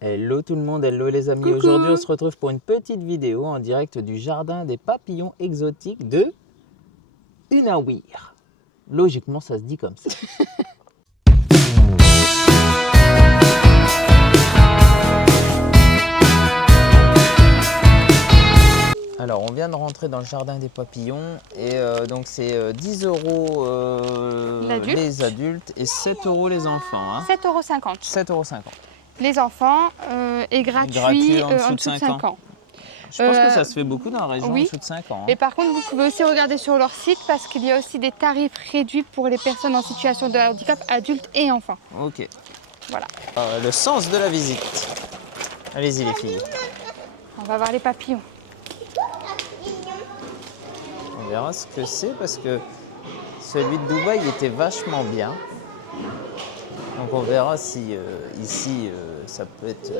Hello tout le monde, hello les amis. Coucou. Aujourd'hui on se retrouve pour une petite vidéo en direct du jardin des papillons exotiques de Unawir. Logiquement ça se dit comme ça. Alors on vient de rentrer dans le jardin des papillons et donc c'est 10 euros les adultes et 7 euros les enfants. Hein. 7,50 €. 7,50 €. Les enfants est gratuit en dessous de 5 ans. Je pense que ça se fait beaucoup dans la région oui. en dessous de 5 ans. Hein. Et par contre, vous pouvez aussi regarder sur leur site parce qu'il y a aussi des tarifs réduits pour les personnes en situation de handicap, adultes et enfants. Ok. Voilà. Le sens de la visite. Allez-y les filles. On va voir les papillons. On verra ce que c'est parce que celui de Dubaï était vachement bien. Donc on verra si ici ça peut être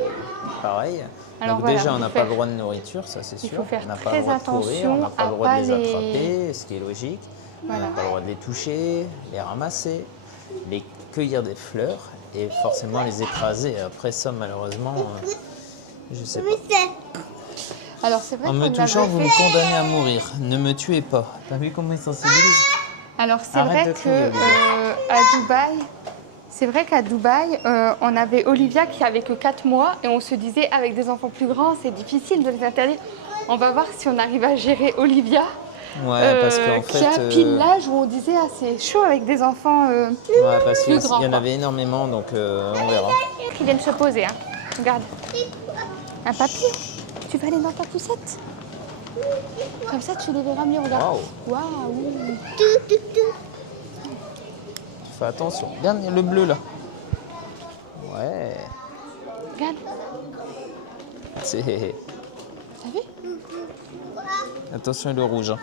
pareil. Alors donc voilà, déjà on n'a pas le droit de nourriture, ça c'est sûr. Il faut faire on n'a pas très le droit de courir, on n'a pas le droit de les attraper, ce qui est logique. Voilà. On n'a pas le droit de les toucher, les ramasser, les cueillir des fleurs et forcément les écraser. Après ça malheureusement, je sais pas. Alors c'est vrai En me touchant, vous me condamnez à mourir. Ne me tuez pas. T'as vu comment ils sensibilisent? Alors c'est vrai qu'à Dubaï, on avait Olivia qui avait que 4 mois et on se disait avec des enfants plus grands, c'est difficile de les interdire. On va voir si on arrive à gérer Olivia. Ouais, parce qu'en fait, qui a pile l'âge où on disait ah, c'est chaud avec des enfants ouais, parce plus qu'il grands. y en avait énormément, donc on verra. Qui viennent se poser, hein. Regarde. Un papillon. Tu vas aller dans ta poussette. Comme ça, tu les verras mieux. Regarde. Waouh. Fais attention. Regarde le bleu là. Ouais. Regarde. C'est. T'as vu? Attention le rouge. Hein.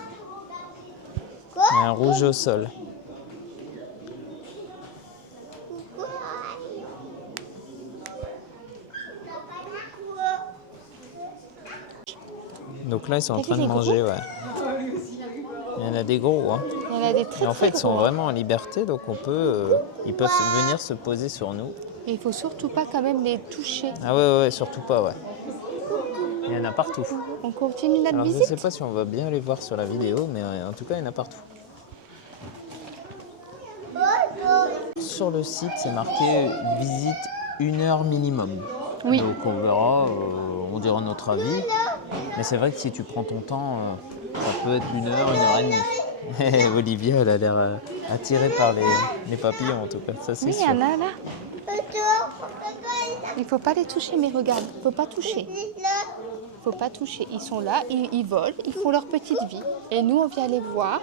Il y a un rouge au sol. Donc là, ils sont en train de manger, ouais. Il y en a des gros, hein. Il y en a des très, Et en fait, ils sont gros. vraiment en liberté, donc ils peuvent venir se poser sur nous. Et il faut surtout pas quand même les toucher. Ah ouais, surtout pas, ouais. Il y en a partout. On continue notre Alors, visite. je ne sais pas si on va bien les voir sur la vidéo, mais en tout cas, il y en a partout. Sur le site, c'est marqué visite 1 heure minimum. Oui. Donc on verra, on dira notre avis. Mais c'est vrai que si tu prends ton temps, ça peut être 1 heure, 1 heure et demie. Olivia, elle a l'air attirée par les papillons en tout cas, ça c'est Oui, sûr. il y en a là. Il faut pas les toucher, mais regarde, faut pas toucher. Faut pas toucher. Ils sont là, ils volent, ils font leur petite vie. Et nous, on vient les voir.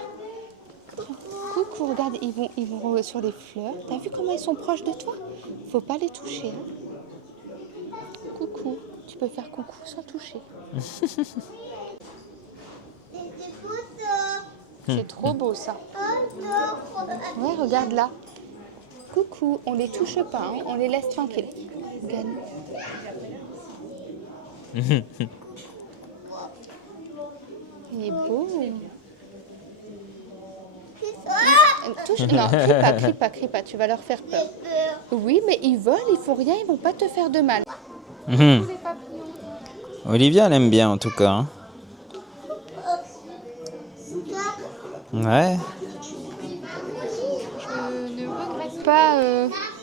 Coucou, regarde, ils vont sur les fleurs. T'as vu comment ils sont proches de toi? Faut pas les toucher. Hein. Coucou, tu peux faire coucou sans toucher. C'est trop beau ça. Ouais, regarde là. Coucou, on les touche pas, hein. On les laisse tranquilles. Regarde. Il est beau. Touche, non, crie pas, tu vas leur faire peur. Oui, mais ils volent, ils font rien, ils vont pas te faire de mal. Olivia, elle aime bien en tout cas. Hein. Ouais. Je ne regrette pas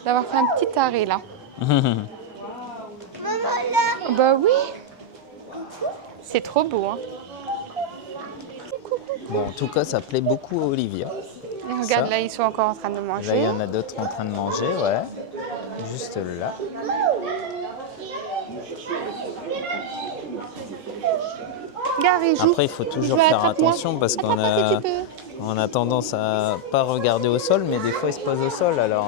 d'avoir fait un petit arrêt là. Bah oui. C'est trop beau. Hein. Bon, en tout cas, ça plaît beaucoup à Olivia. Et regarde, ça. là, ils sont encore en train de manger. Là, il y en a d'autres en train de manger, ouais. Juste là. Regarde, ils jouent. Après, il faut toujours faire attention parce qu'on a tendance à pas regarder au sol, mais des fois, ils se posent au sol. Alors,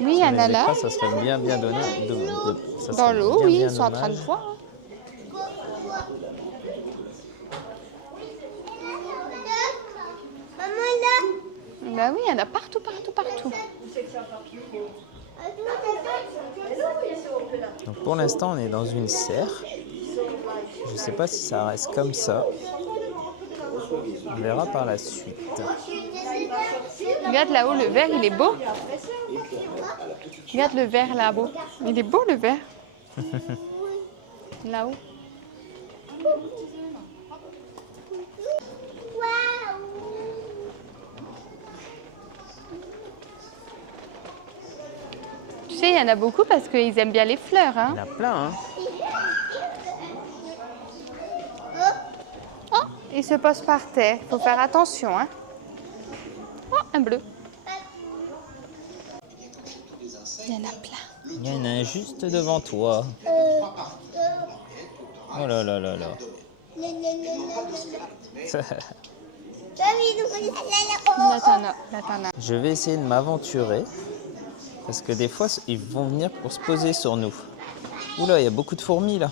oui, il y en a là. Ça serait bien donné. Dans l'eau, oui, ils sont en train de voir. Bah oui, il y en a partout. Donc pour l'instant, on est dans une serre. Je ne sais pas si ça reste comme ça. On verra par la suite. Regarde là-haut, le verre, il est beau. Regarde le verre là-haut. Il est beau, le verre. Là-haut. Tu sais, il y en a beaucoup parce qu'ils aiment bien les fleurs. Hein. Il y en a plein, hein. Oh, ils se posent par terre. Il faut faire attention. Hein. Oh, un bleu. Il y en a plein. Il y en a un juste devant toi. Oh là là là là. Là, t'en as. Je vais essayer de m'aventurer. Parce que des fois, ils vont venir pour se poser sur nous. Oula, il y a beaucoup de fourmis là.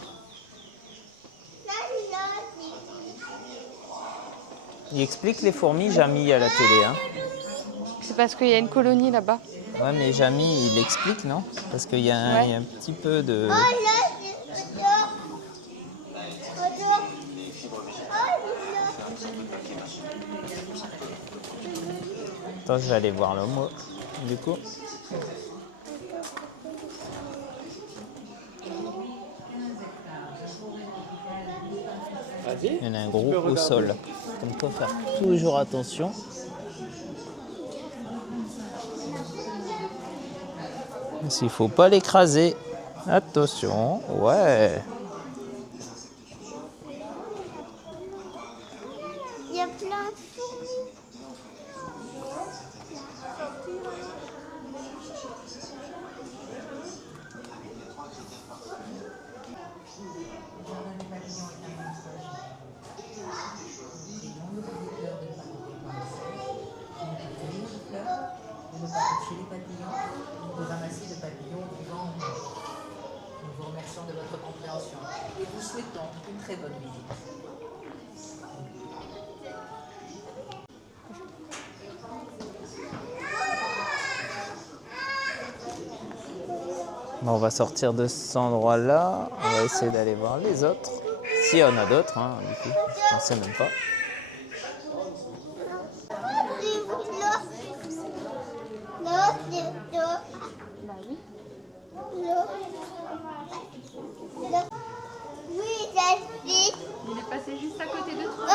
Il explique les fourmis, Jamy, à la télé. Hein. C'est parce qu'il y a une colonie là-bas. Ouais, mais Jamy, il explique, non? Parce qu'il y a un, Ouais. il y a un petit peu de... Attends, je vais aller voir là, moi, du coup. Il y en a un gros au sol. Comme quoi, faire toujours attention. S'il faut pas l'écraser. Attention, ouais. Il y a plein de fourmis. De ne pas toucher les papillons, de ramasser le papillon devant nous. Nous vous remercions de votre compréhension et vous souhaitons une très bonne visite. Bon, on va sortir de cet endroit-là. On va essayer d'aller voir les autres. S'il y en a d'autres, hein, du coup, je ne sais même pas. Bah oui. Oui, ça fait. Il est passé juste à côté de toi.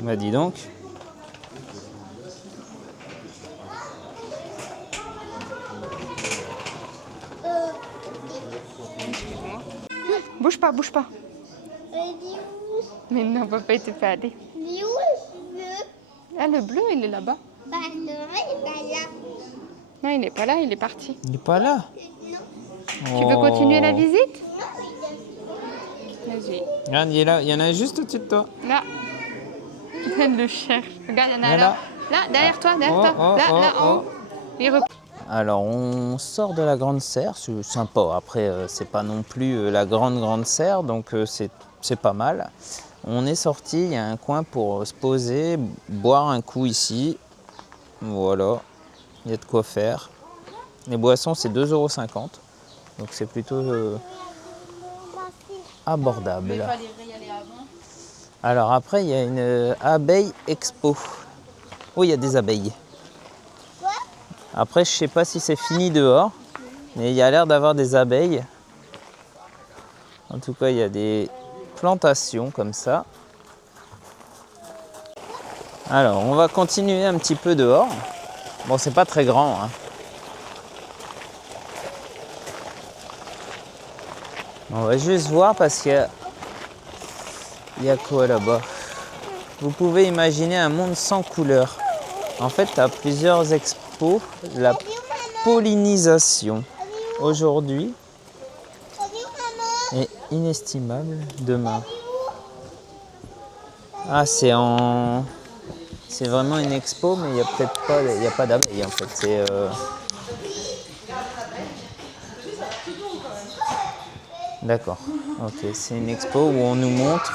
Bah dis donc. Bouge pas, bouge pas. Mais non, papa, il te fait aller. Il est où le bleu? Ah, le bleu, il est là-bas. Bah non, il est pas là. Non, il n'est pas là, il est parti. Il n'est pas là. Non, Tu veux continuer la visite? non, il est Vas-y. Regarde, il est là. Il y en a un juste au-dessus de toi. Là. Elle le cherche. Regarde, il y en a Mais là. là. Là, derrière toi, derrière Oh, toi. oh, Là, oh, là, en haut. oh. Il repart. Alors, on sort de la grande serre. C'est sympa. Après, c'est pas non plus la grande serre. Donc, c'est pas mal. On est sorti. Il y a un coin pour se poser, boire un coup ici. Voilà. Il y a de quoi faire. Les boissons, c'est 2,50 €. Donc, c'est plutôt abordable. y aller avant. Alors après, il y a une abeille expo. Oh, il y a des abeilles. Après, je sais pas si c'est fini dehors, mais il y a l'air d'avoir des abeilles. En tout cas, il y a des plantations comme ça. Alors, on va continuer un petit peu dehors. Bon, c'est pas très grand, hein. On va juste voir parce qu'il y a quoi là-bas. Vous pouvez imaginer un monde sans couleurs. En fait, tu as plusieurs expos. La pollinisation aujourd'hui est inestimable demain. Ah, c'est vraiment une expo, mais il n'y a peut-être pas, il y a pas d'abeilles en fait. C'est D'accord. Ok, c'est une expo où on nous montre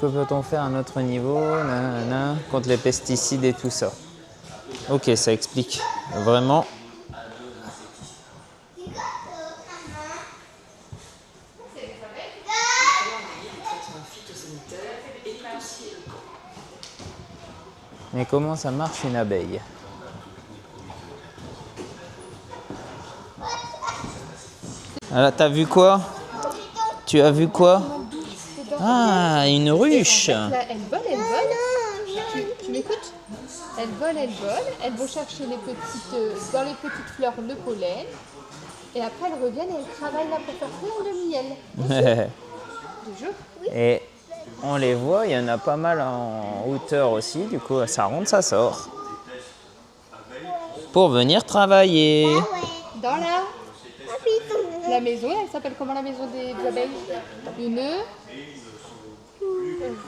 que peut-on faire à notre niveau, nanana, contre les pesticides et tout ça. Ok, ça explique vraiment. Mais comment ça marche une abeille? Alors, t'as vu quoi? Tu as vu quoi? Ah, une ruche. Là, elles volent, elles volent. Tu m'écoutes? Elles volent, elles vont chercher les petites, dans les petites fleurs le pollen. Et après, elles reviennent et elles travaillent là pour faire plein de miel. Je jure. Et on les voit, il y en a pas mal en hauteur aussi, du coup ça rentre, ça sort. Pour venir travailler. Dans la maison, elle s'appelle comment la maison des abeilles? Une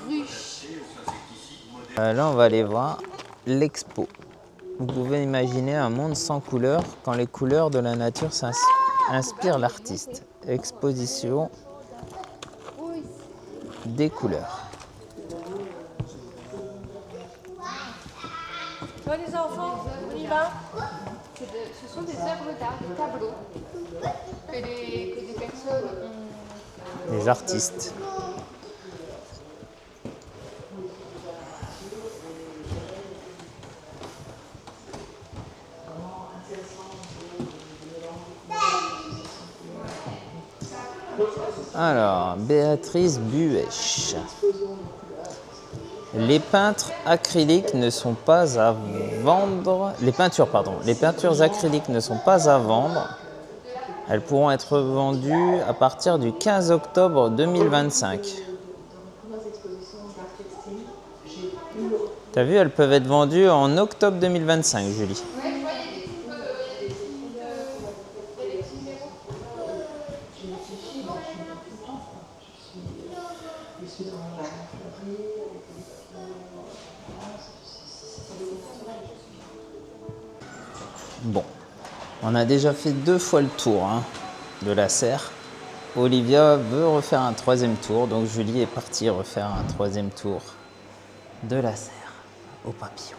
ruche. Là on va aller voir l'expo. Vous pouvez imaginer un monde sans couleurs quand les couleurs de la nature inspirent l'artiste. Exposition des couleurs. Tu vois les enfants, on y va. Ce sont des œuvres d'art, des tableaux que des personnes ont. Les artistes. Alors, Béatrice Buèche. Les peintres acryliques ne sont pas à vendre. Les peintures acryliques ne sont pas à vendre. Elles pourront être vendues à partir du 15 octobre 2025. T'as vu, elles peuvent être vendues en octobre 2025, Julie. Bon, on a déjà fait 2 fois le tour de la serre. Olivia veut refaire un 3e tour, donc Julie est partie refaire un 3e tour de la serre aux papillons.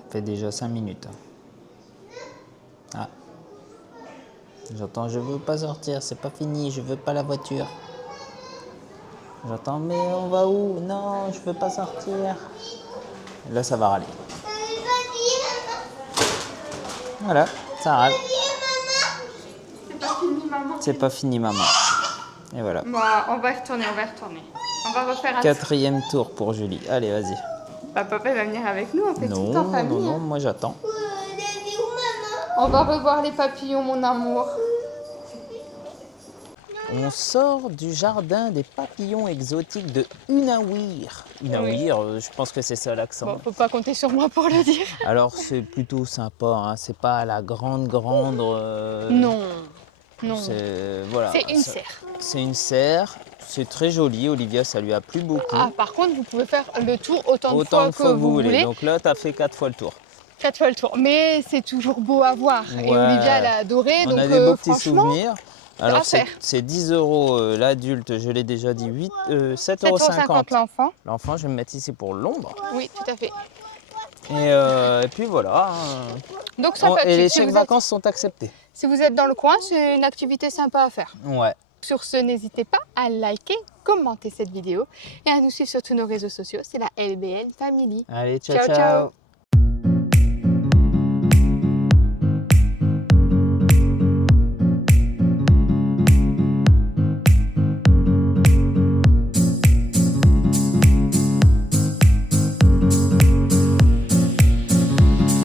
Ça fait déjà 5 minutes. Ah. J'entends, je veux pas sortir, c'est pas fini, je veux pas la voiture. J'entends, mais on va où? Non, je veux pas sortir. Et là, ça va râler. Voilà, ça râle. C'est pas fini, maman. C'est pas fini, maman. Et voilà. Bon, on va y retourner. On va refaire un 4e tour pour Julie. Allez, vas-y. Bah, papa va venir avec nous, on fait tout en famille. Non, moi j'attends. On va revoir les papillons, mon amour. On sort du jardin des papillons exotiques de Unawir. Unawir, je pense que c'est ça l'accent. Bon, faut pas compter sur moi pour le dire. Alors c'est plutôt sympa, c'est pas la grande. Non. Voilà. C'est une serre. C'est une serre. C'est très joli, Olivia, ça lui a plu beaucoup. Ah, par contre, vous pouvez faire le tour autant de fois que vous voulez. Donc là, tu as fait 4 fois le tour. 4 fois le tour. Mais c'est toujours beau à voir. Ouais. Et Olivia, elle a adoré. On donc, a des beaux petits franchement, souvenirs. Alors, à faire. c'est 10 € l'adulte, je l'ai déjà dit, 7,50 7,50 € l'enfant. L'enfant, je vais me mettre ici pour l'ombre. Oui, tout à fait. Et puis voilà. Donc, ça peut Et les si chèques vous vacances sont acceptés. Si vous êtes dans le coin, c'est une activité sympa à faire. Ouais. Sur ce, n'hésitez pas à liker, commenter cette vidéo et à nous suivre sur tous nos réseaux sociaux. C'est la LBL Family. Allez, ciao, Ciao, ciao. ciao.